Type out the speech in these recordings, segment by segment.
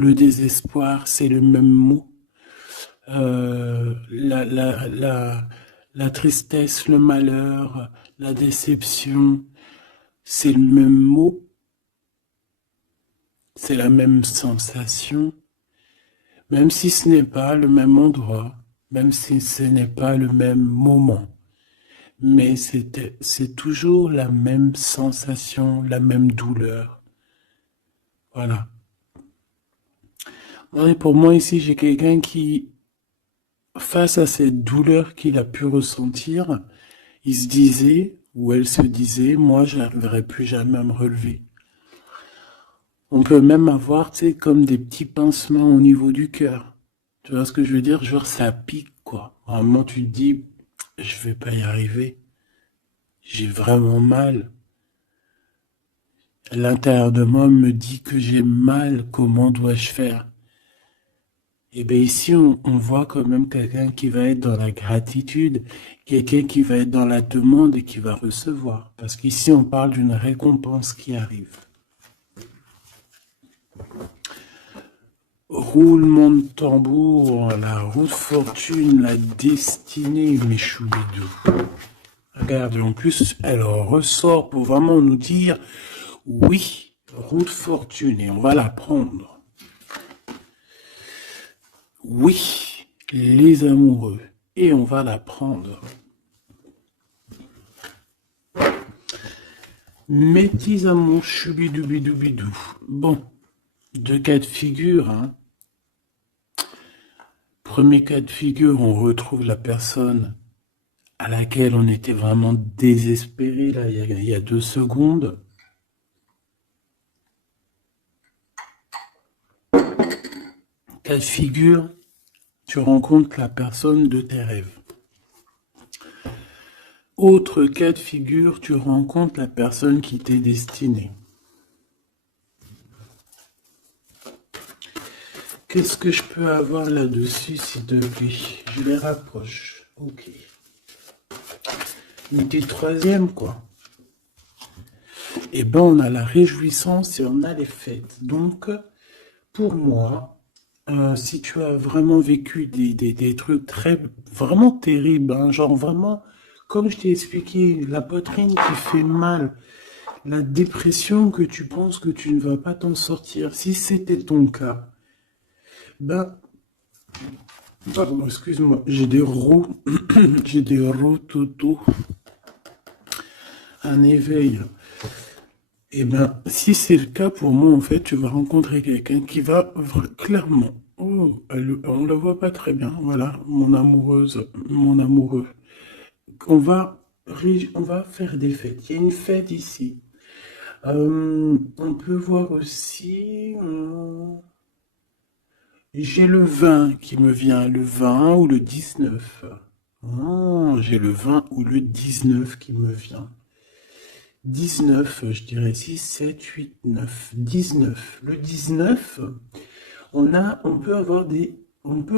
le désespoir, c'est le même mot. La tristesse, le malheur, la déception, c'est le même mot, c'est la même sensation, même si ce n'est pas le même endroit, même si ce n'est pas le même moment. Mais c'est toujours la même sensation, la même douleur. Voilà. Ouais, pour moi, ici, j'ai quelqu'un qui, face à cette douleur qu'il a pu ressentir, il se disait, ou elle se disait, moi, je n'arriverai plus jamais à me relever. On peut même avoir, tu sais, comme des petits pincements au niveau du cœur. Tu vois ce que je veux dire? Genre, ça pique, quoi. Vraiment, tu te dis, je vais pas y arriver. J'ai vraiment mal. L'intérieur de moi me dit que j'ai mal. Comment dois-je faire? Et bien ici, on voit quand même quelqu'un qui va être dans la gratitude, quelqu'un qui va être dans la demande et qui va recevoir. Parce qu'ici, on parle d'une récompense qui arrive. Roulement de tambour, la roue de fortune, la destinée, mes choubidous. Regarde, en plus, elle ressort pour vraiment nous dire, oui, roue de fortune, et on va la prendre. Oui, les amoureux, et on va la prendre. Mes petits amours, choubidoubidou. Bon, deux cas de figure, hein. Premier cas de figure, on retrouve la personne à laquelle on était vraiment désespéré, là, il y a 2 secondes. Cas de figure, tu rencontres la personne de tes rêves. Autre cas de figure, tu rencontres la personne qui t'est destinée. Qu'est-ce que je peux avoir là-dessus, s'il te plaît? Je les rapproche. Ok. Mais t'es troisième, quoi. Eh ben, on a la réjouissance et on a les fêtes. Donc, pour moi, si tu as vraiment vécu des trucs vraiment terribles, hein, genre vraiment, comme je t'ai expliqué, la poitrine qui fait mal, la dépression que tu penses que tu ne vas pas t'en sortir, si c'était ton cas, ben, pardon, excuse-moi, j'ai des j'ai des toto, un éveil. Eh bien, si c'est le cas pour moi, en fait, tu vas rencontrer quelqu'un qui va clairement. Oh, on la voit pas très bien. Voilà, mon amoureuse, mon amoureux. On va faire des fêtes. Il y a une fête ici. On peut voir aussi. J'ai le 20 qui me vient, le 20 ou le 19. Oh, j'ai le 20 ou le 19 qui me vient. 19, je dirais 6, 7, 8, 9, 19. Le 19, on peut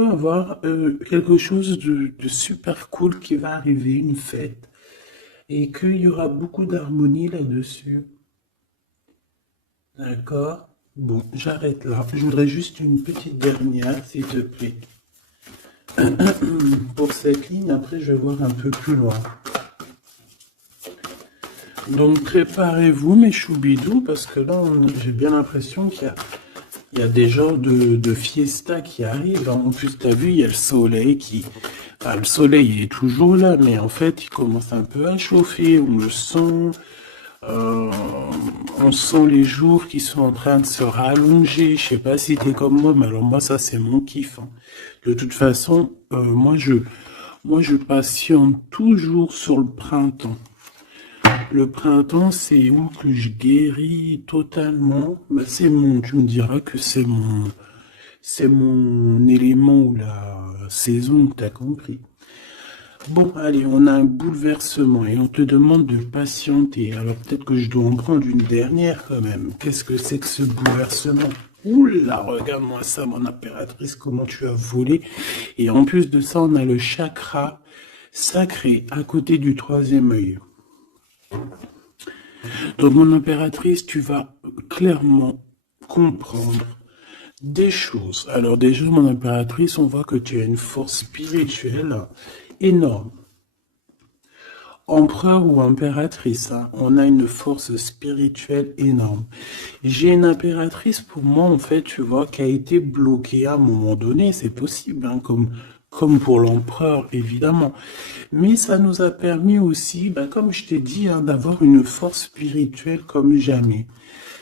avoir quelque chose de super cool qui va arriver, une fête, et qu'il y aura beaucoup d'harmonie là-dessus. D'accord? Bon, j'arrête là. Je voudrais juste une petite dernière, s'il te plaît. Pour cette ligne, après, je vais voir un peu plus loin. Donc préparez-vous mes choubidous parce que là j'ai bien l'impression qu'il y a des genres de fiesta qui arrivent. En plus t'as vu il y a le soleil qui... Enfin, le soleil est toujours là mais en fait il commence un peu à chauffer, on le sent. On sent les jours qui sont en train de se rallonger. Je sais pas si t'es comme moi mais alors moi ça c'est mon kiff, hein. De toute façon moi je patiente toujours sur le printemps. Le printemps, c'est où que je guéris totalement. Bah, tu me diras que c'est mon élément ou la saison, t'as compris. Bon, allez, on a un bouleversement et on te demande de patienter. Alors peut-être que je dois en prendre une dernière quand même. Qu'est-ce que c'est que ce bouleversement? Oula, regarde-moi ça, mon impératrice, comment tu as volé. Et en plus de ça, on a le chakra sacré à côté du troisième œil. Donc, mon impératrice, tu vas clairement comprendre des choses. Alors déjà, mon impératrice, on voit que tu as une force spirituelle énorme. Empereur ou impératrice, hein, on a une force spirituelle énorme. J'ai une impératrice pour moi, en fait, tu vois, qui a été bloquée à un moment donné, c'est possible, hein, comme pour l'empereur, évidemment. Mais ça nous a permis aussi, bah, comme je t'ai dit, hein, d'avoir une force spirituelle comme jamais.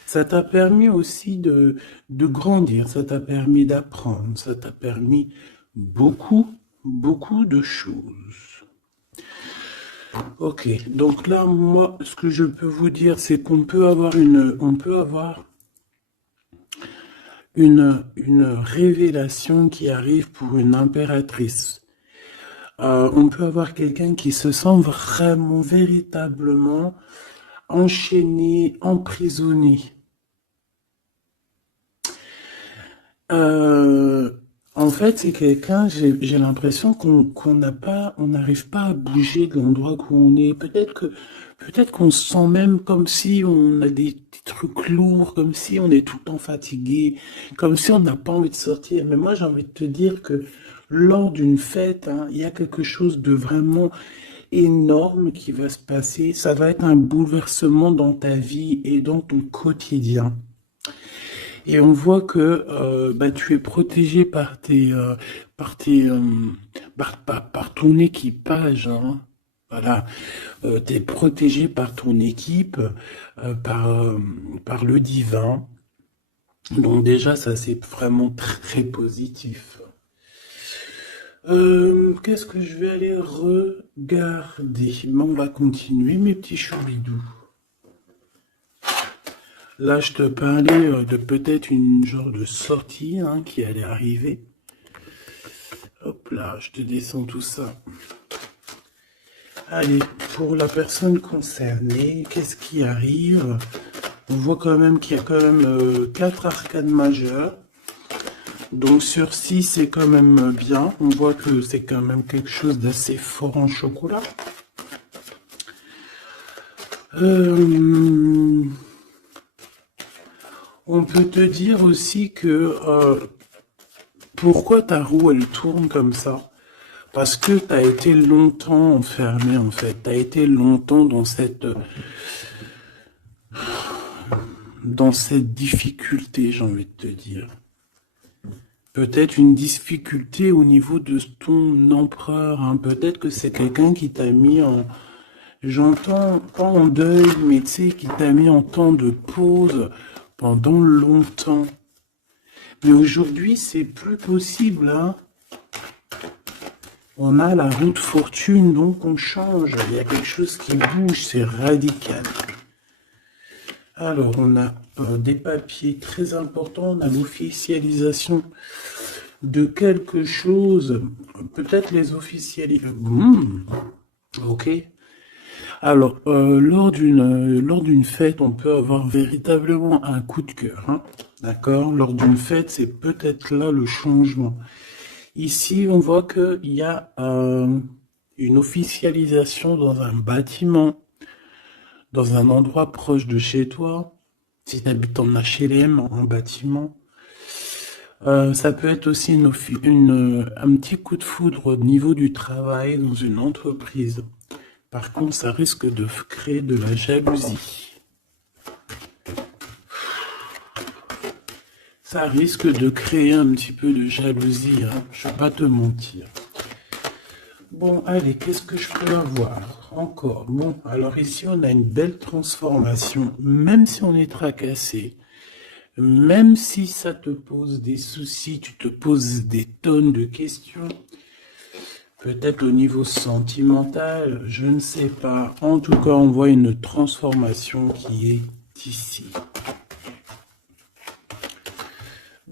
Ça t'a permis aussi de grandir, ça t'a permis d'apprendre, ça t'a permis beaucoup, beaucoup de choses. Ok, donc là, moi, ce que je peux vous dire, c'est qu'on peut avoir une révélation qui arrive pour une impératrice. On peut avoir quelqu'un qui se sent vraiment, véritablement enchaîné, emprisonné. Euh, En fait, c'est quelqu'un, j'ai l'impression qu'on n'a pas, on n'arrive pas à bouger de l'endroit où on est. Peut-être qu'on se sent même comme si on a des petits trucs lourds, comme si on est tout le temps fatigué, comme si on n'a pas envie de sortir. Mais moi, j'ai envie de te dire que lors d'une fête, hein, il y a quelque chose de vraiment énorme qui va se passer. Ça va être un bouleversement dans ta vie et dans ton quotidien. Et on voit que bah, tu es protégé par ton équipage, hein. Voilà, tu es protégé par ton équipe, par le divin. Donc déjà, ça c'est vraiment très positif. Qu'est-ce que je vais aller regarder? Bon, on va continuer, mes petits choubidous. Là, je te parlais de peut-être une genre de sortie, hein, qui allait arriver. Hop là, je te descends tout ça. Allez, pour la personne concernée, qu'est-ce qui arrive? On voit quand même qu'il y a quand même 4 arcades majeures. Donc sur 6, c'est quand même bien. On voit que c'est quand même quelque chose d'assez fort en chocolat. On peut te dire aussi que pourquoi ta roue elle tourne comme ça? Parce que tu as été longtemps enfermé en fait. Tu as été longtemps dans cette difficulté, j'ai envie de te dire. Peut-être une difficulté au niveau de ton empereur, hein. Peut-être que c'est quelqu'un qui t'a mis en, j'entends pas en deuil, mais tu sais, qui t'a mis en temps de pause pendant longtemps. Mais aujourd'hui, c'est plus possible, hein. On a la roue de fortune, donc on change. Il y a quelque chose qui bouge, c'est radical. Alors, on a des papiers très importants, on a l'officialisation de quelque chose. Peut-être les officialisations. Ok. Alors, lors d'une fête, on peut avoir véritablement un coup de cœur, hein. D'accord? Lors d'une fête, c'est peut-être là le changement. Ici, on voit qu'il y a une officialisation dans un bâtiment, dans un endroit proche de chez toi. Si tu habites en HLM, en bâtiment. Ça peut être aussi un petit coup de foudre au niveau du travail dans une entreprise. Par contre, ça risque de créer de la jalousie. Ça risque de créer un petit peu de jalousie, hein, je ne vais pas te mentir. Bon, allez, qu'est-ce que je peux avoir encore? Bon, alors ici, on a une belle transformation, même si on est tracassé, même si ça te pose des soucis, tu te poses des tonnes de questions, peut-être au niveau sentimental, je ne sais pas. En tout cas, on voit une transformation qui est ici.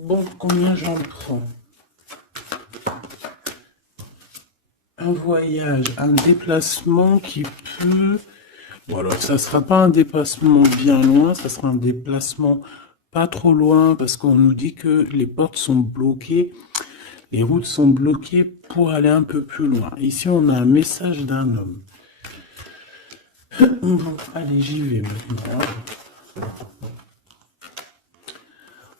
Bon, combien j'en prends? Un voyage, un déplacement qui peut... Bon, alors, ça ne sera pas un déplacement bien loin, ça sera un déplacement pas trop loin, parce qu'on nous dit que les portes sont bloquées, les routes sont bloquées pour aller un peu plus loin. Ici, on a un message d'un homme. Bon, allez, j'y vais maintenant.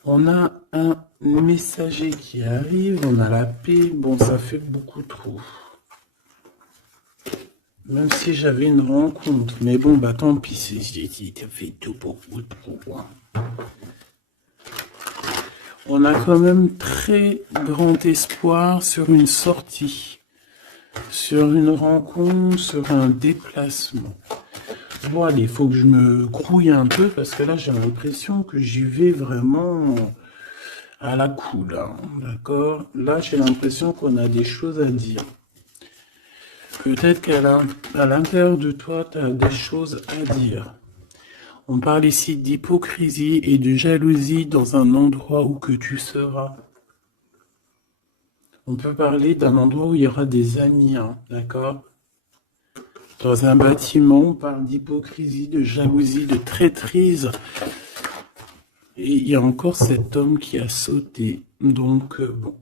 On a un messager qui arrive, on a la paix. Bon, ça fait beaucoup trop. Même si j'avais une rencontre. Mais bon, bah tant pis, ça fait tout beaucoup trop. On a quand même très grand espoir sur une sortie, sur une rencontre, sur un déplacement. Bon, allez, il faut que je me grouille un peu parce que là, j'ai l'impression que j'y vais vraiment à la cool, hein, d'accord? Là, j'ai l'impression qu'on a des choses à dire. Peut-être qu'à l'intérieur de toi, tu as des choses à dire. On parle ici d'hypocrisie et de jalousie dans un endroit où que tu seras. On peut parler d'un endroit où il y aura des amis, hein, d'accord? Dans un bâtiment, on parle d'hypocrisie, de jalousie, de traîtrise. Et il y a encore cet homme qui a sauté. Donc, bon.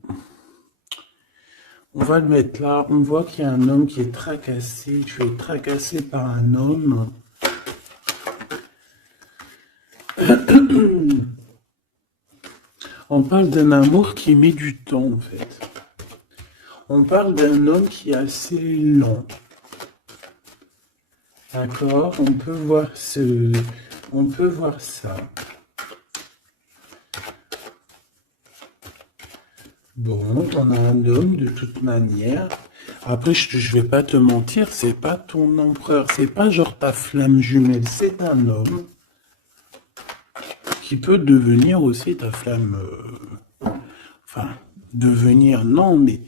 On va le mettre là. On voit qu'il y a un homme qui est tracassé. Tu es tracassé par un homme. On parle d'un amour qui met du temps, en fait. On parle d'un homme qui est assez lent. D'accord? On peut voir ça. Bon, on a un homme de toute manière. Après, je vais pas te mentir, c'est pas ton empereur, c'est pas genre ta flamme jumelle, c'est un homme qui peut devenir aussi ta flamme. Enfin, devenir, non, mais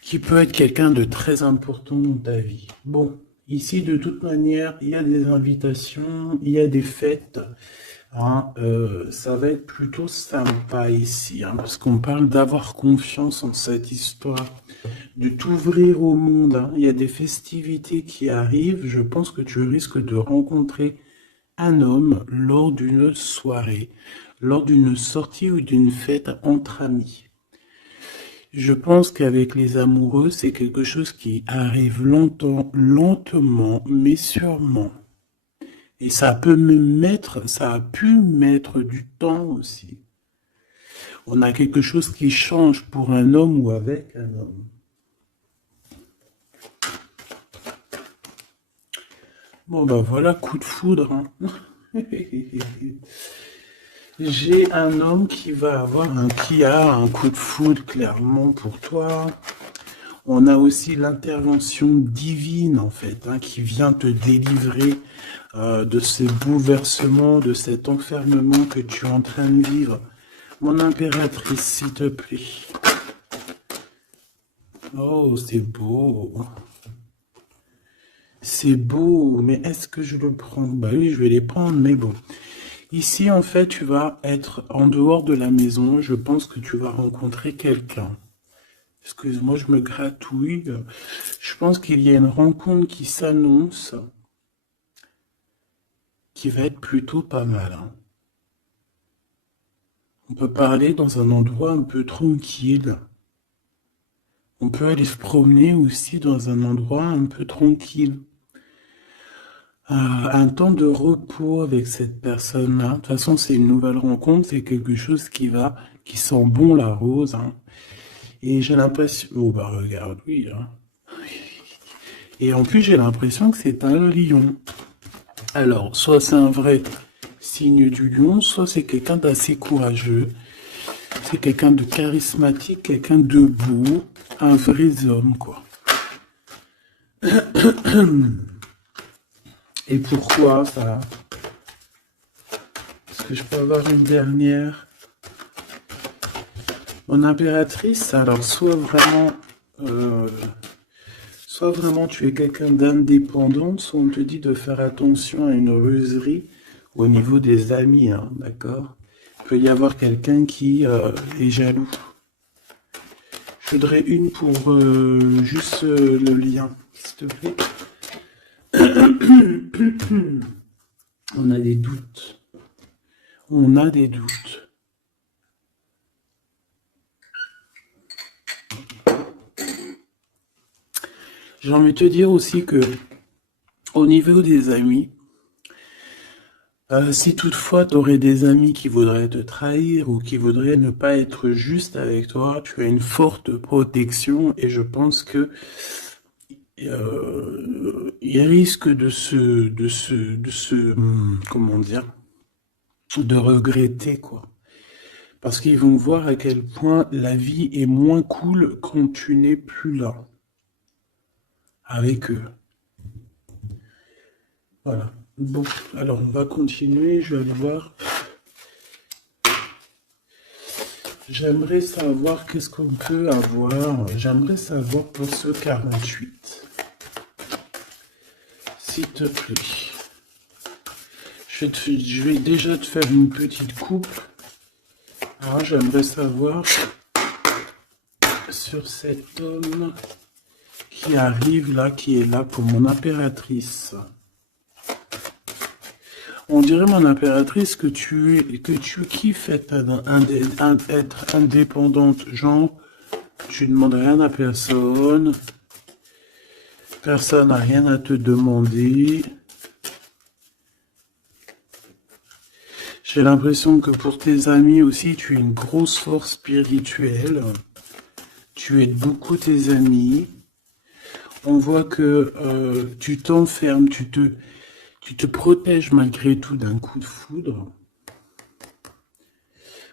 qui peut être quelqu'un de très important dans ta vie. Bon, ici, de toute manière, il y a des invitations, il y a des fêtes. Hein, ça va être plutôt sympa ici, hein, parce qu'on parle d'avoir confiance en cette histoire, de t'ouvrir au monde. Hein. Il y a des festivités qui arrivent. Je pense que tu risques de rencontrer un homme lors d'une soirée, lors d'une sortie ou d'une fête entre amis. Je pense qu'avec les amoureux, c'est quelque chose qui arrive lentement, mais sûrement. Et ça a pu mettre du temps aussi. On a quelque chose qui change pour un homme ou avec un homme. Bon, ben voilà, coup de foudre. Hein. J'ai un homme qui a un coup de foudre clairement pour toi. On a aussi l'intervention divine, en fait, hein, qui vient te délivrer de ces bouleversements, de cet enfermement que tu es en train de vivre. Mon impératrice, s'il te plaît. Oh, c'est beau. C'est beau, mais est-ce que je le prends? Bah oui, je vais les prendre, mais bon. Ici, en fait, tu vas être en dehors de la maison. Je pense que tu vas rencontrer quelqu'un. Excuse-moi, je me gratouille. Je pense qu'il y a une rencontre qui s'annonce, qui va être plutôt pas mal. Hein. On peut parler dans un endroit un peu tranquille. On peut aller se promener aussi dans un endroit un peu tranquille. Un temps de repos avec cette personne-là. De toute façon, c'est une nouvelle rencontre, c'est quelque chose qui sent bon la rose. Hein. Et j'ai l'impression... Oh bah regarde, oui. Hein. Et en plus, j'ai l'impression que c'est un lion. Alors, soit c'est un vrai signe du lion, soit c'est quelqu'un d'assez courageux. C'est quelqu'un de charismatique, quelqu'un de beau, un vrai homme, quoi. Et pourquoi ça? Est-ce que je peux avoir une dernière? Mon impératrice, alors soit vraiment tu es quelqu'un d'indépendant, soit on te dit de faire attention à une ruserie au niveau des amis, hein, d'accord? Il peut y avoir quelqu'un qui est jaloux. Je voudrais une pour juste le lien, s'il te plaît. On a des doutes. On a des doutes. J'ai envie de te dire aussi que au niveau des amis, Si toutefois tu aurais des amis qui voudraient te trahir ou qui voudraient ne pas être juste avec toi, tu as une forte protection et je pense que il risque comment dire, de regretter quoi. Parce qu'ils vont voir à quel point la vie est moins cool quand tu n'es plus là avec eux. Voilà. Bon, alors on va continuer, je vais aller voir. J'aimerais savoir qu'est-ce qu'on peut avoir. J'aimerais savoir pour ce 48. S'il te plaît. Je vais déjà te faire une petite coupe. Alors j'aimerais savoir sur cet homme qui arrive là, qui est là pour mon impératrice. On dirait, mon impératrice, que tu kiffes être indépendante. Genre, tu ne demandes rien à personne. Personne n'a rien à te demander. J'ai l'impression que pour tes amis aussi, tu es une grosse force spirituelle. Tu aides beaucoup tes amis. On voit que tu t'enfermes, tu te protèges malgré tout d'un coup de foudre.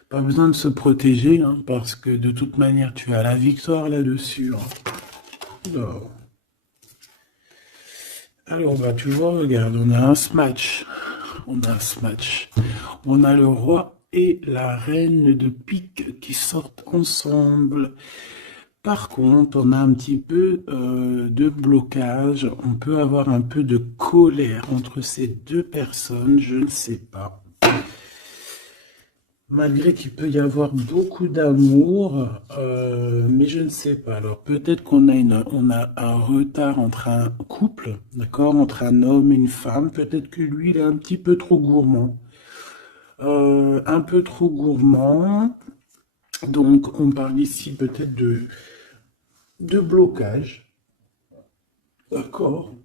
Pas besoin de se protéger, hein, parce que de toute manière, tu as la victoire là-dessus. Hein. Alors, bah, tu vois, regarde, on a un smash. On a un smash. On a le roi et la reine de pique qui sortent ensemble. Par contre, on a un petit peu de blocage. On peut avoir un peu de colère entre ces deux personnes, je ne sais pas. Malgré qu'il peut y avoir beaucoup d'amour, mais je ne sais pas. Alors peut-être qu'on a un retard entre un couple, d'accord, entre un homme et une femme. Peut-être que lui, il est un petit peu trop gourmand. Un peu trop gourmand. Donc on parle ici peut-être de blocage. D'accord.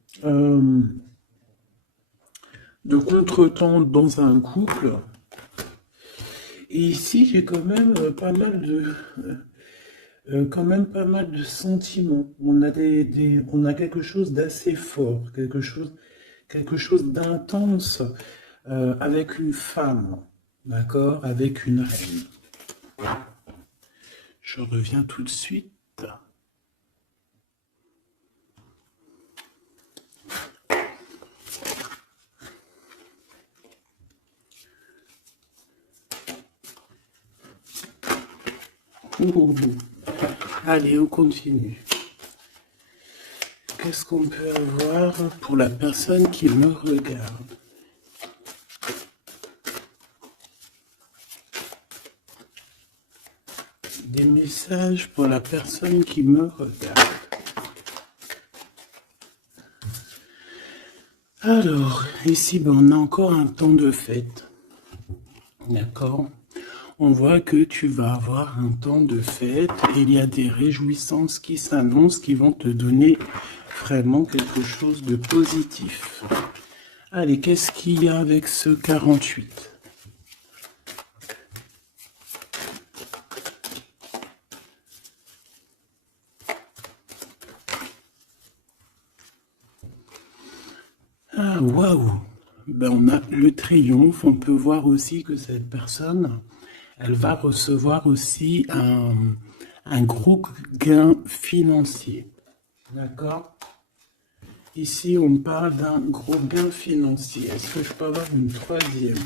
De contretemps dans un couple. Et ici, j'ai quand même pas mal de sentiments. On a on a quelque chose d'assez fort, quelque chose d'intense avec une femme, d'accord, avec une reine. Je reviens tout de suite. Allez, on continue. Qu'est-ce qu'on peut avoir pour la personne qui me regarde? Des messages pour la personne qui me regarde. Alors, ici, ben, on a encore un temps de fête. D'accord? On voit que tu vas avoir un temps de fête et il y a des réjouissances qui s'annoncent qui vont te donner vraiment quelque chose de positif. Allez, qu'est-ce qu'il y a avec ce 48? Ah, waouh! Ben, on a le triomphe. On peut voir aussi que cette personne, elle va recevoir aussi un gros gain financier. D'accord? Ici, on parle d'un gros gain financier. Est-ce que je peux avoir une troisième?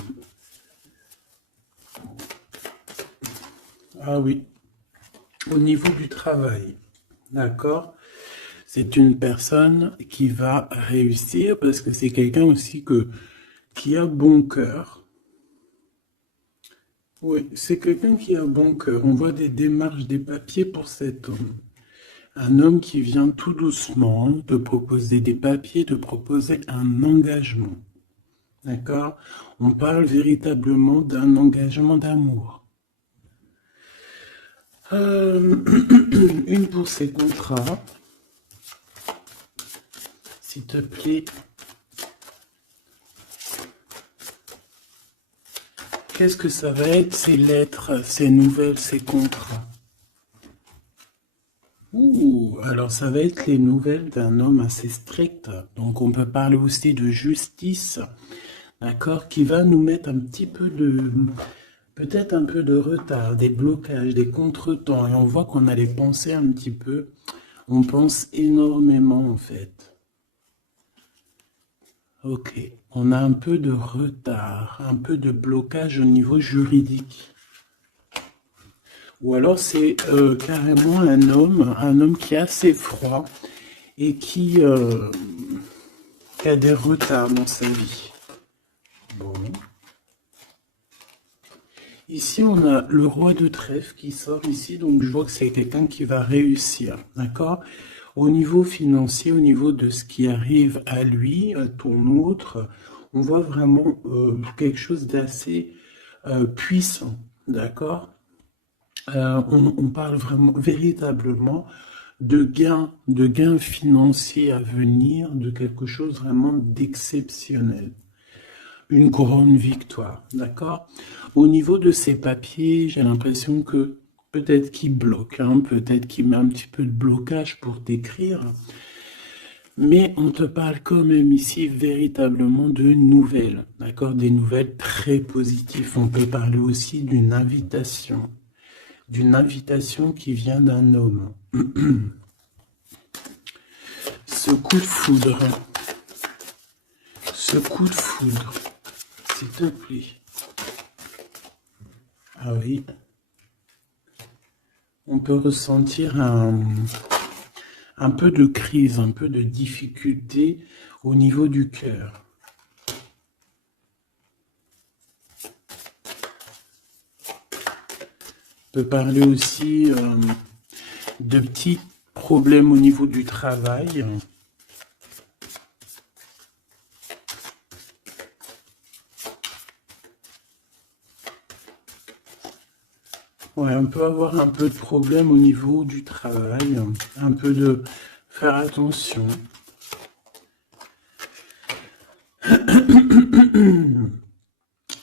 Ah oui, au niveau du travail. D'accord? C'est une personne qui va réussir parce que c'est quelqu'un aussi qui a bon cœur. Oui, c'est quelqu'un qui a bon cœur. On voit des démarches, des papiers pour cet homme. Un homme qui vient tout doucement te proposer des papiers, te proposer un engagement. D'accord? On parle véritablement d'un engagement d'amour. Une pour ses contrats. S'il te plaît. Qu'est-ce que ça va être, ces lettres, ces nouvelles, ces contrats? Ouh, alors ça va être les nouvelles d'un homme assez strict. Donc on peut parler aussi de justice, d'accord, qui va nous mettre un petit peu de, peut-être un peu de retard, des blocages, des contretemps. Et on voit qu'on a les pensées un petit peu. On pense énormément en fait. Ok, on a un peu de retard, un peu de blocage au niveau juridique. Ou alors c'est carrément un homme qui est assez froid et qui a des retards dans sa vie. Bon. Ici, on a le roi de trèfle qui sort ici, donc je vois que c'est quelqu'un qui va réussir, d'accord? Au niveau financier, au niveau de ce qui arrive à lui, à ton autre, on voit vraiment quelque chose d'assez puissant, d'accord? On parle vraiment, véritablement de gains financiers à venir, de quelque chose vraiment d'exceptionnel. Une grande victoire, d'accord? Au niveau de ces papiers, j'ai l'impression que peut-être qu'il bloque, hein, peut-être qu'il met un petit peu de blocage pour t'écrire, mais on te parle quand même ici véritablement de nouvelles, d'accord? Des nouvelles très positives. On peut parler aussi d'une invitation qui vient d'un homme. Ce coup de foudre, s'il te plaît. Ah oui, on peut ressentir un peu de crise, un peu de difficulté au niveau du cœur. On peut parler aussi de petits problèmes au niveau du travail. Ouais, on peut avoir un peu de problème au niveau du travail, un peu de faire attention.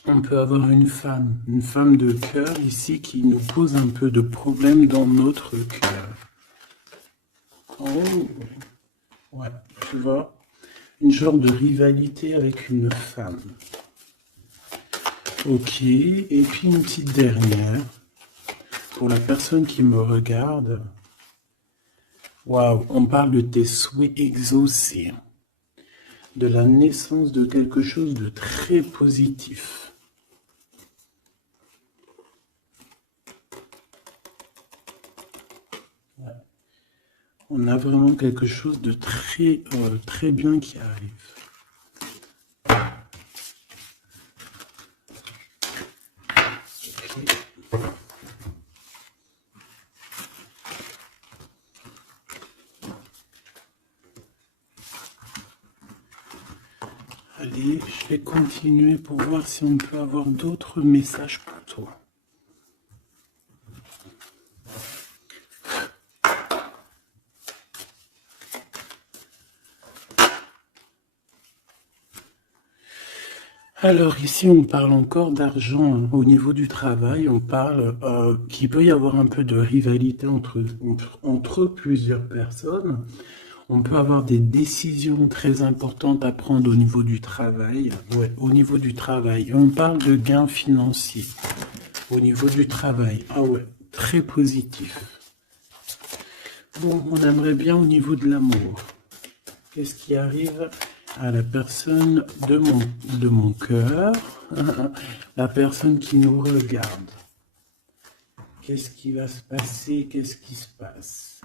On peut avoir une femme de cœur ici qui nous pose un peu de problème dans notre cœur. Oh, ouais, tu vois, une genre de rivalité avec une femme. Ok, et puis une petite dernière. Pour la personne qui me regarde, waouh, on parle de tes souhaits exaucés, de la naissance de quelque chose de très positif. Ouais. On a vraiment quelque chose de très bien qui arrive. Allez, je vais continuer pour voir si on peut avoir d'autres messages pour toi. Alors ici, on parle encore d'argent hein. Au niveau du travail. On parle qu'il peut y avoir un peu de rivalité entre plusieurs personnes. On peut avoir des décisions très importantes à prendre au niveau du travail. Ouais, au niveau du travail. On parle de gains financiers au niveau du travail. Ah ouais, très positif. Bon, on aimerait bien au niveau de l'amour. Qu'est-ce qui arrive à la personne de mon cœur, la personne qui nous regarde? Qu'est-ce qui va se passer? Qu'est-ce qui se passe?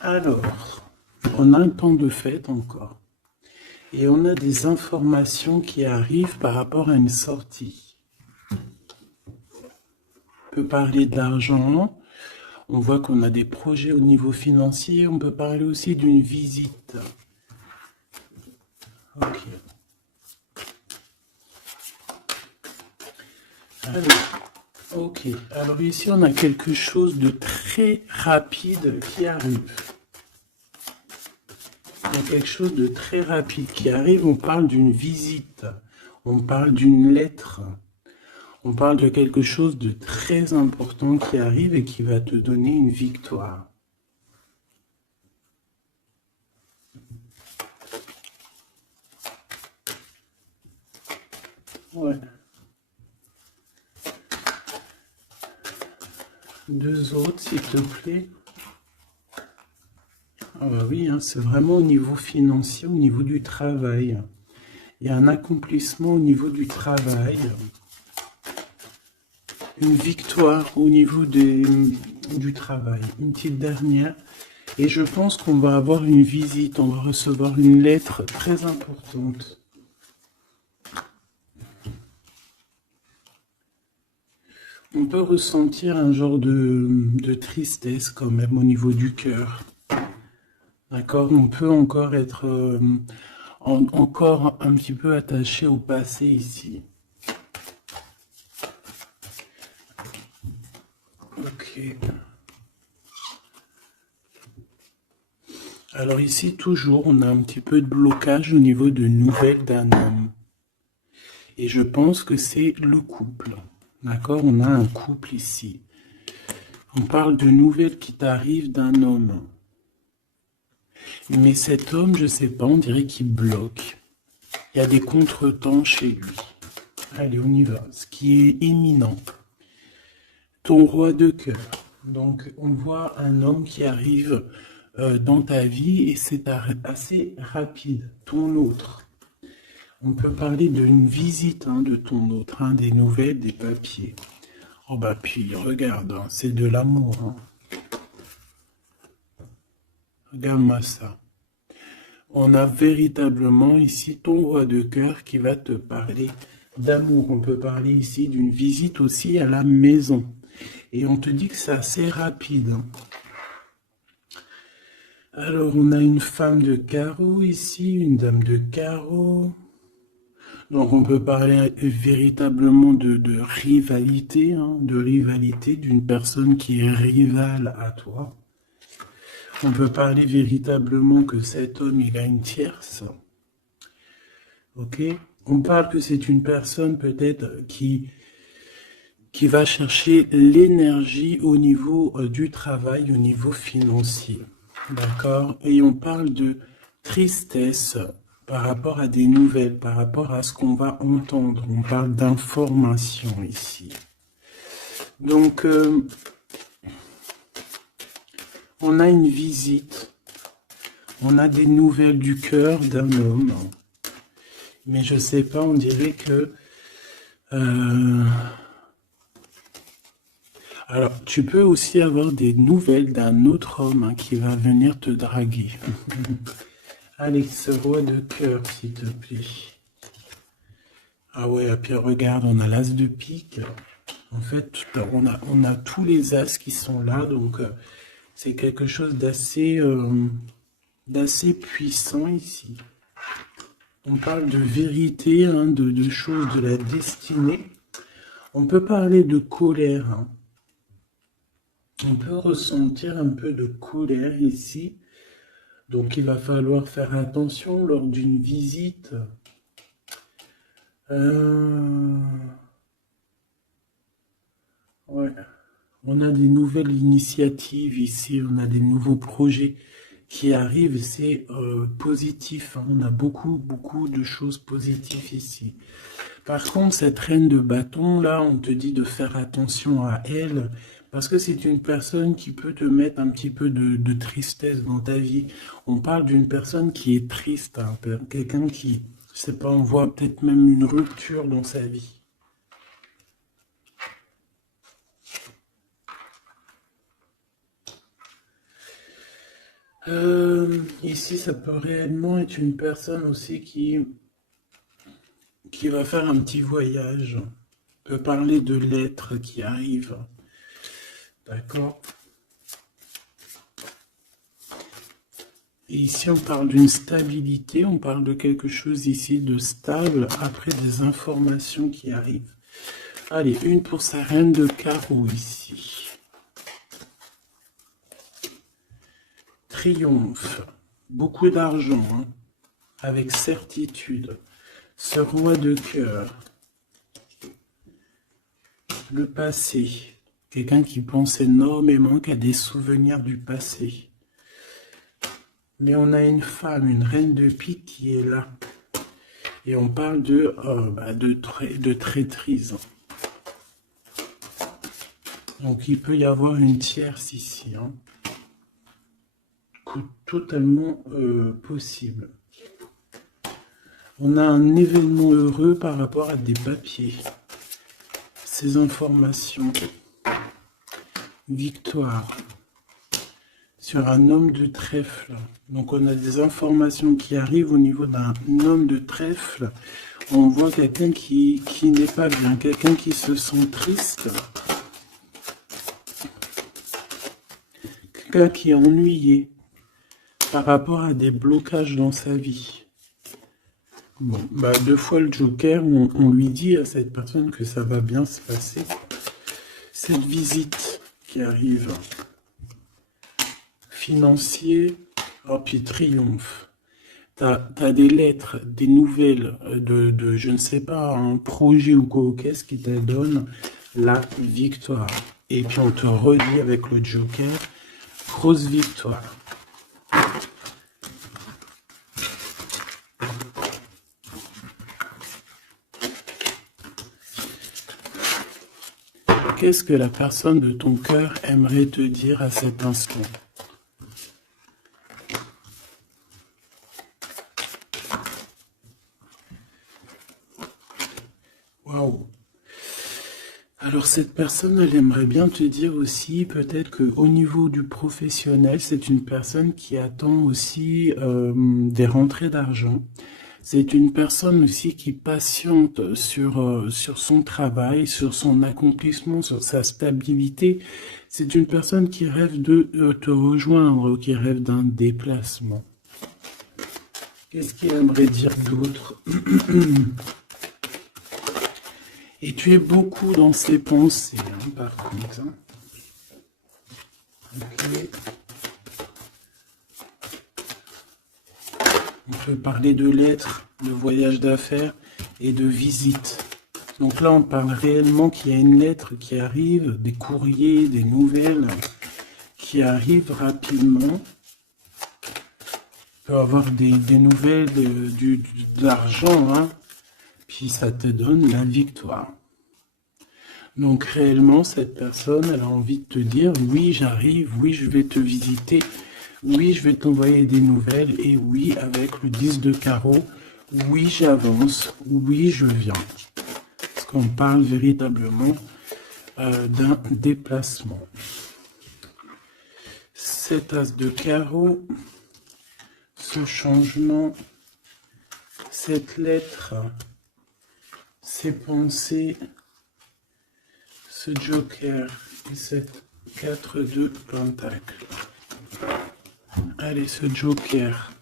Alors, on a un temps de fête encore. Et on a des informations qui arrivent par rapport à une sortie. On peut parler d'argent. On voit qu'on a des projets au niveau financier. On peut parler aussi d'une visite. Ok. Alors ici on a quelque chose de très rapide qui arrive. a quelque chose de très rapide qui arrive. On parle d'une visite, on parle d'une lettre, on parle de quelque chose de très important qui arrive et qui va te donner une victoire. Ouais. Deux autres, s'il te plaît. Ah bah oui, hein, c'est vraiment au niveau financier, au niveau du travail. Il y a un accomplissement au niveau du travail. Une victoire au niveau du travail. Une petite dernière. Et je pense qu'on va avoir une visite, on va recevoir une lettre très importante. On peut ressentir un genre de tristesse quand même au niveau du cœur. D'accord? On peut encore être encore un petit peu attaché au passé ici. Ok. Alors ici, toujours, on a un petit peu de blocage au niveau de nouvelles d'un homme. Et je pense que c'est le couple. D'accord? On a un couple ici. On parle de nouvelles qui t'arrivent d'un homme. Mais cet homme, je sais pas, on dirait qu'il bloque. Il y a des contretemps chez lui. Allez, on y va. Ce qui est imminent. Ton roi de cœur. Donc, on voit un homme qui arrive dans ta vie et c'est assez rapide. Ton autre. On peut parler d'une visite de ton autre, des nouvelles, des papiers. Oh bah puis, regarde, c'est de l'amour. Regarde-moi ça. On a véritablement ici ton roi de cœur qui va te parler d'amour. On peut parler ici d'une visite aussi à la maison. Et on te dit que c'est assez rapide. Alors, on a une femme de carreau ici, une dame de carreau. Donc, on peut parler véritablement de rivalité, d'une personne qui est rivale à toi. On peut parler véritablement que cet homme, il a une tierce. Ok? On parle que c'est une personne peut-être qui va chercher l'énergie au niveau du travail, au niveau financier. D'accord? Et on parle de tristesse par rapport à des nouvelles, par rapport à ce qu'on va entendre. On parle d'information ici. Donc, on a une visite. On a des nouvelles du cœur d'un homme. Mais je sais pas, on dirait que... Alors, tu peux aussi avoir des nouvelles d'un autre homme qui va venir te draguer. Allez, ce roi de cœur, s'il te plaît. Ah ouais, et puis regarde, on a l'as de pique. En fait, on a tous les as qui sont là, donc c'est quelque chose d'assez puissant ici. On parle de vérité, de choses de la destinée. On peut parler de colère. On peut ressentir un peu de colère ici. Donc il va falloir faire attention lors d'une visite. Ouais. On a des nouvelles initiatives ici, on a des nouveaux projets qui arrivent, c'est positif. On a beaucoup de choses positives ici. Par contre, cette reine de bâton, là, on te dit de faire attention à elle, parce que c'est une personne qui peut te mettre un petit peu de tristesse dans ta vie. On parle d'une personne qui est triste, quelqu'un qui, je sais pas, on voit peut-être même une rupture dans sa vie. Ici, ça peut réellement être une personne aussi qui va faire un petit voyage. On peut parler de lettres qui arrivent. D'accord? Et ici, on parle d'une stabilité, on parle de quelque chose ici de stable après des informations qui arrivent. Allez, une pour sa reine de carreau ici. Triomphe. beaucoup d'argent, hein, avec certitude. Ce roi de cœur, le passé, quelqu'un qui pense énormément, qui a des souvenirs du passé. Mais on a une femme, une reine de pique qui est là. Et on parle de traîtrise. Donc il peut y avoir une tierce ici, hein, totalement possible. On a un événement heureux par rapport à des papiers. Ces informations. Victoire. Sur un homme de trèfle. Donc on a des informations qui arrivent au niveau d'un homme de trèfle. On voit quelqu'un qui n'est pas bien, quelqu'un qui se sent triste. Quelqu'un qui est ennuyé par rapport à des blocages dans sa vie. Bon, deux fois le Joker, on lui dit à cette personne que ça va bien se passer. Cette visite qui arrive, financier, oh puis triomphe. T'as des lettres, des nouvelles de je ne sais pas, un projet ou quoi, qu'est-ce qui te donne la victoire. Et puis on te redit avec le Joker, grosse victoire. Qu'est-ce que la personne de ton cœur aimerait te dire à cet instant? Waouh! Alors cette personne, elle aimerait bien te dire aussi, peut-être qu'au niveau du professionnel, c'est une personne qui attend aussi des rentrées d'argent. C'est une personne aussi qui patiente sur son travail, sur son accomplissement, sur sa stabilité. C'est une personne qui rêve de te rejoindre, qui rêve d'un déplacement. Qu'est-ce qu'il aimerait dire d'autre? Et tu es beaucoup dans ses pensées, hein, par contre. Hein. Okay. On peut parler de lettres, de voyage d'affaires et de visites. Donc là, on parle réellement qu'il y a une lettre qui arrive, des courriers, des nouvelles qui arrivent rapidement. Tu peux avoir des nouvelles, de l'argent, hein, puis ça te donne la victoire. Donc réellement, cette personne, elle a envie de te dire, oui, j'arrive, oui, je vais te visiter, oui, je vais t'envoyer des nouvelles, et oui, avec le 10 de carreau, oui, j'avance, oui, je viens. Parce qu'on parle véritablement d'un déplacement. Cet as de carreau, ce changement, cette lettre, ces pensées, ce joker et cette 4 de pentacle. Allez, ce joker.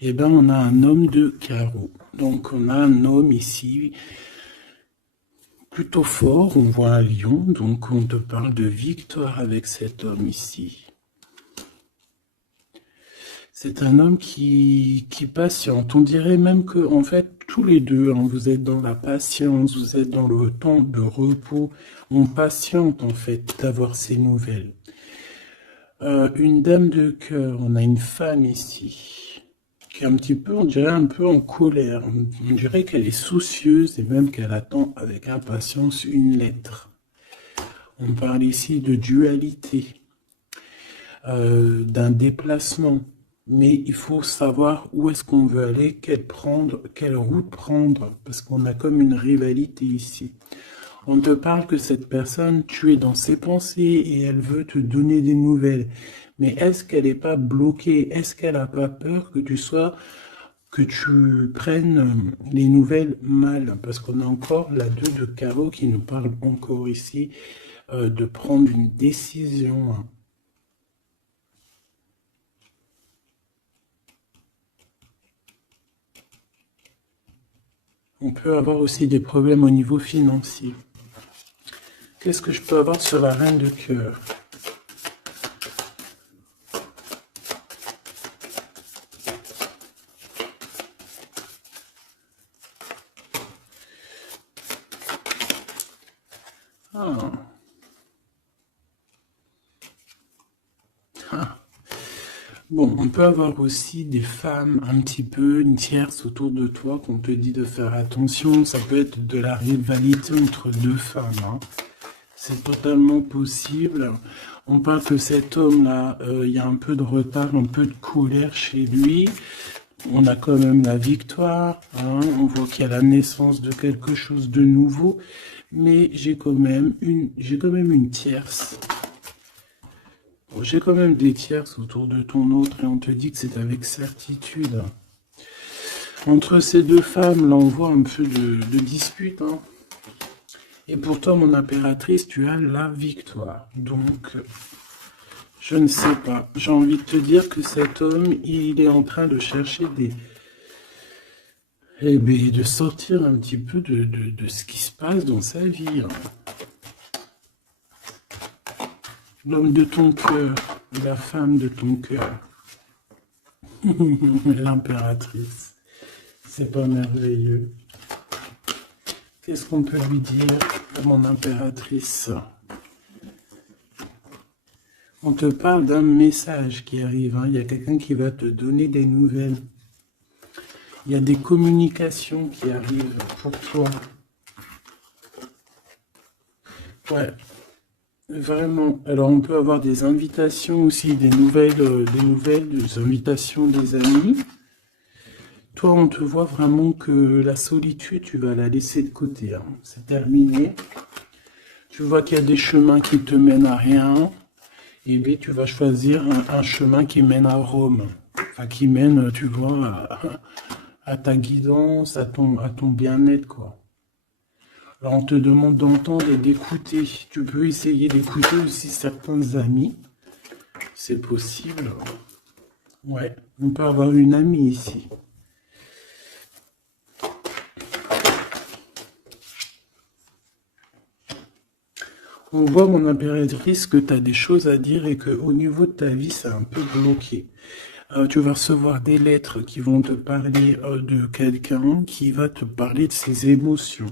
Eh bien, on a un homme de carreau. Donc, on a un homme ici plutôt fort. On voit un lion. Donc, on te parle de victoire avec cet homme ici. C'est un homme qui patiente. On dirait même que, en fait, tous les deux, hein, vous êtes dans la patience, vous êtes dans le temps de repos. On patiente, en fait, d'avoir ces nouvelles. Une dame de cœur, on a une femme ici, qui est un petit peu, on dirait un peu en colère. On dirait qu'elle est soucieuse et même qu'elle attend avec impatience une lettre. On parle ici de dualité, d'un déplacement. Mais il faut savoir où est-ce qu'on veut aller, quelle route prendre, parce qu'on a comme une rivalité ici. On te parle que cette personne, tu es dans ses pensées et elle veut te donner des nouvelles. Mais est-ce qu'elle n'est pas bloquée? Est-ce qu'elle n'a pas peur que tu prennes les nouvelles mal? Parce qu'on a encore la 2 de carreau qui nous parle encore ici de prendre une décision. On peut avoir aussi des problèmes au niveau financier. Qu'est-ce que je peux avoir sur la reine de cœur? Ah. Ah. Bon, on peut avoir aussi des femmes un petit peu, une tierce autour de toi qu'on te dit de faire attention. Ça peut être de la rivalité entre deux femmes, hein. C'est totalement possible. On parle que cet homme-là, il y a un peu de retard, un peu de colère chez lui. On a quand même la victoire, hein. On voit qu'il y a la naissance de quelque chose de nouveau. Mais j'ai quand même une tierce. Bon, j'ai quand même des tierces autour de ton autre et on te dit que c'est avec certitude. Entre ces deux femmes, là, on voit un peu de dispute, hein. Et pour toi, mon impératrice, tu as la victoire. Donc, je ne sais pas. J'ai envie de te dire que cet homme, il est en train de chercher de sortir un petit peu de ce qui se passe dans sa vie, hein. L'homme de ton cœur, la femme de ton cœur. L'impératrice. C'est pas merveilleux. Qu'est-ce qu'on peut lui dire à mon impératrice? On te parle d'un message qui arrive, hein. Il y a quelqu'un qui va te donner des nouvelles. Il y a des communications qui arrivent pour toi. Ouais, vraiment. Alors on peut avoir des invitations aussi, des invitations des amis. Toi, on te voit vraiment que la solitude, tu vas la laisser de côté, hein. C'est terminé. Tu vois qu'il y a des chemins qui te mènent à rien. Et bien, tu vas choisir un chemin qui mène à Rome. Enfin, qui mène, tu vois, à ta guidance, à ton bien-être, quoi. Alors, on te demande d'entendre et d'écouter. Tu peux essayer d'écouter aussi certains amis. C'est possible. Ouais, on peut avoir une amie ici. On voit, mon impératrice, que tu as des choses à dire et qu'au niveau de ta vie, c'est un peu bloqué. Tu vas recevoir des lettres qui vont te parler de quelqu'un qui va te parler de ses émotions.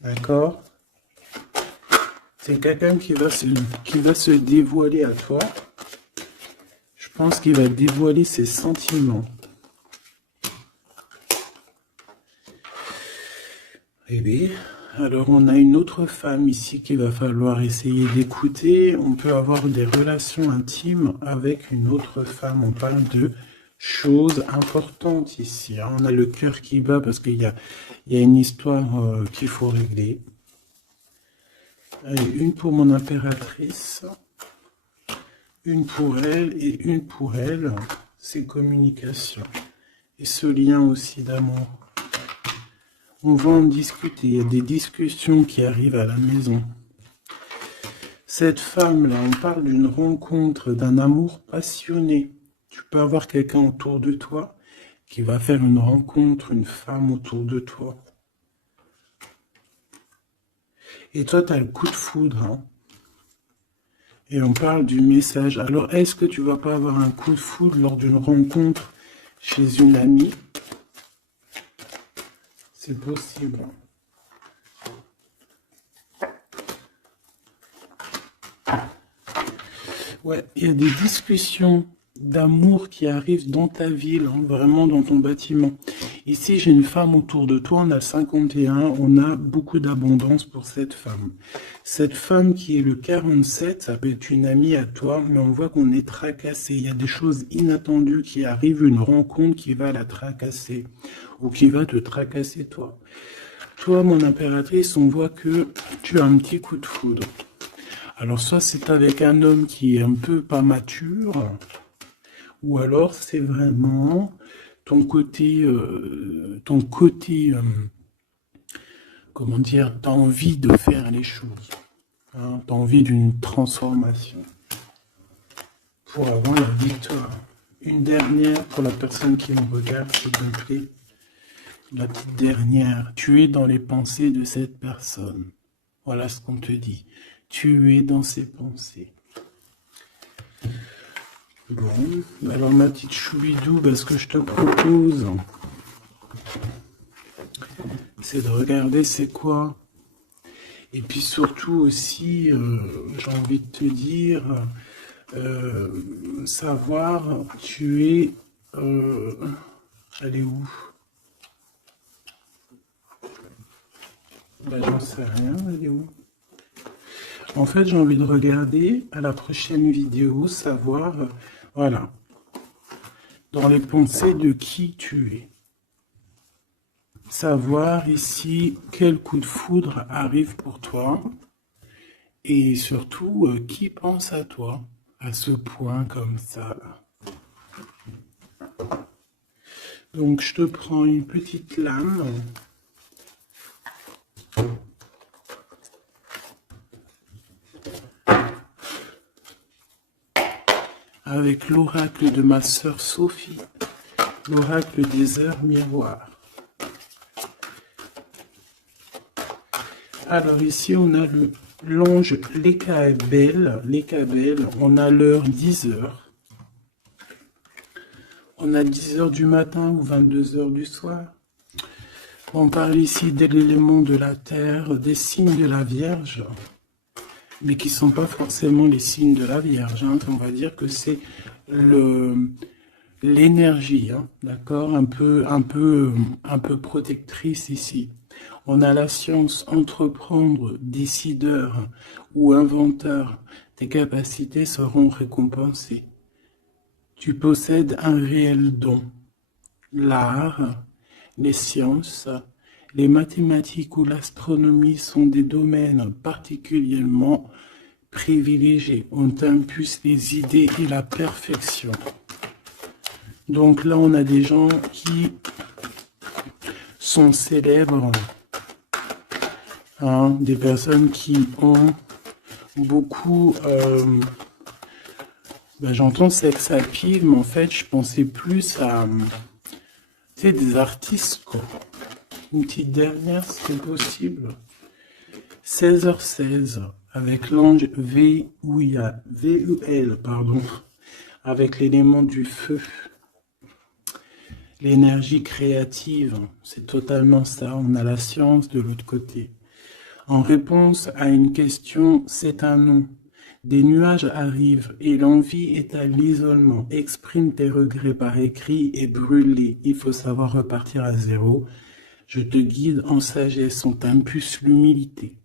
D'accord? C'est quelqu'un qui va se dévoiler à toi. Je pense qu'il va dévoiler ses sentiments. Eh bien, alors on a une autre femme ici qu'il va falloir essayer d'écouter. On peut avoir des relations intimes avec une autre femme. On parle de choses importantes ici, hein. On a le cœur qui bat parce qu'il y a une histoire qu'il faut régler. Allez, une pour mon impératrice, une pour elle et une pour elle. C'est communication. Et ce lien aussi d'amour. On va en discuter, il y a des discussions qui arrivent à la maison. Cette femme-là, on parle d'une rencontre, d'un amour passionné. Tu peux avoir quelqu'un autour de toi qui va faire une rencontre, une femme autour de toi. Et toi, tu as le coup de foudre, hein. Et on parle du message. Alors, est-ce que tu vas pas avoir un coup de foudre lors d'une rencontre chez une amie? C'est possible. Ouais, il y a des discussions d'amour qui arrivent dans ta ville, hein, vraiment dans ton bâtiment. Ici, j'ai une femme autour de toi, on a le 51, on a beaucoup d'abondance pour cette femme. Cette femme qui est le 47, ça peut être une amie à toi, mais on voit qu'on est tracassé. Il y a des choses inattendues qui arrivent, une rencontre qui va la tracasser, ou qui va te tracasser toi. Toi, mon impératrice, on voit que tu as un petit coup de foudre. Alors, soit c'est avec un homme qui est un peu pas mature, ou alors c'est vraiment ton côté, comment dire, t'as envie de faire les choses, hein, t'as envie d'une transformation pour avoir la victoire. Une dernière pour la personne qui me regarde, s'il te plaît. La petite dernière, tu es dans les pensées de cette personne. Voilà ce qu'on te dit. Tu es dans ses pensées. Bon, alors ma petite choubidou, ce que je te propose, c'est de regarder c'est quoi. Et puis surtout aussi, j'ai envie de te dire, savoir, tu es... elle est où? Ben, j'en sais rien, elle est où? En fait, j'ai envie de regarder à la prochaine vidéo, savoir, voilà, dans les pensées de qui tu es. Savoir ici quel coup de foudre arrive pour toi et surtout qui pense à toi à ce point comme ça. Donc je te prends une petite lame. Avec l'oracle de ma sœur Sophie, l'oracle des heures miroirs. Alors ici, on a l'ange Lécaël, on a l'heure 10 heures. On a 10 heures du matin ou 22 heures du soir. On parle ici de l'élément de la terre, des signes de la Vierge, mais qui ne sont pas forcément les signes de la Vierge. Hein. On va dire que c'est l'énergie, hein, d'accord, un peu protectrice ici. On a la science, entreprendre, décideur ou inventeur, tes capacités seront récompensées. Tu possèdes un réel don. L'art, les sciences, les mathématiques ou l'astronomie sont des domaines particulièrement privilégiés. On t'impulse les idées et la perfection. Donc là, on a des gens qui sont célèbres, hein, des personnes qui ont beaucoup... j'entends sex appeal, mais en fait, je pensais plus à... tu sais, des artistes, quoi. Une petite dernière, si c'est possible. 16h16, avec l'ange VUL, pardon, avec l'élément du feu. L'énergie créative, c'est totalement ça. On a la science de l'autre côté. En réponse à une question, c'est un non. Des nuages arrivent et l'envie est à l'isolement. Exprime tes regrets par écrit et brûle-les. Il faut savoir repartir à zéro. Je te guide en sagesse, on t'impulse l'humilité.